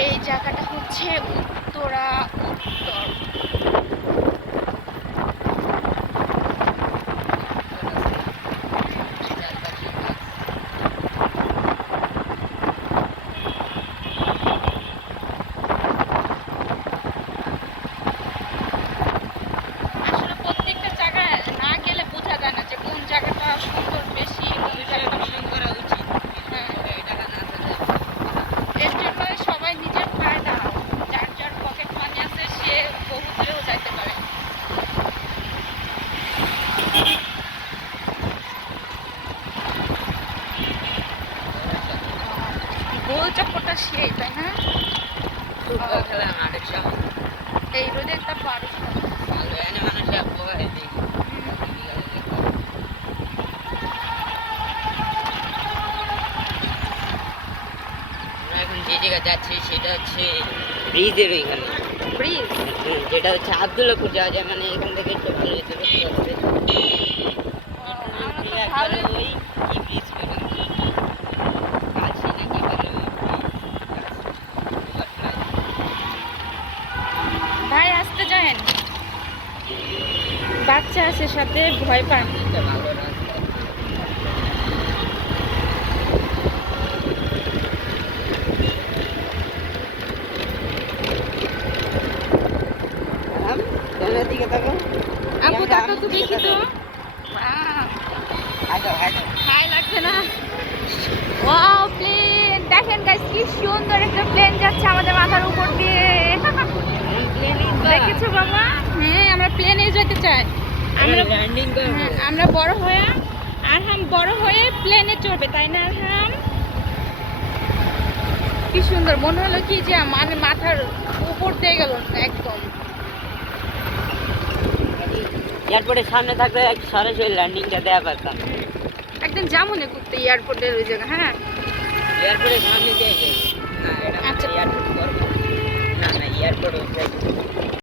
এই জায়গাটা হচ্ছে সেই তাই না? এই দিই আমরা এখন যে জায়গায় যাচ্ছি সেটা হচ্ছে ব্রিজের ওইখানে। ব্রিজ? যেটা হচ্ছে আবদুল্লাপুর যাওয়া যায় মানে এখান থেকে একটু ভালো যেতে আসতে বাচ্চা আছে সাথে ভয় পান। আপু তো। হাই লাগছে না ওয়াও দেখেন গাইস কি সুন্দর একটা প্লেন যাচ্ছে আমাদের মাথার উপর দিয়ে? দেখেছ বাবা? হ্যাঁ আমরা প্লেনে যেতে চাই। আমরা আমরা বড় হয়ে আরহাম বড় হয়ে প্লেনে চড়বে তাই না আরহাম? কি সুন্দর মনে হলো কি যে মানে মাথার উপর দিয়ে গেল একদম। এয়ারপোর্টের সামনে থাকলে সরাসরি ল্যান্ডিংটা দেওয়া পারতাম। একদম জামুনে ঘুরতে এয়ারপোর্টের ওই জায়গা হ্যাঁ? এয়ারপোর্টের সামনে দিয়ে যাই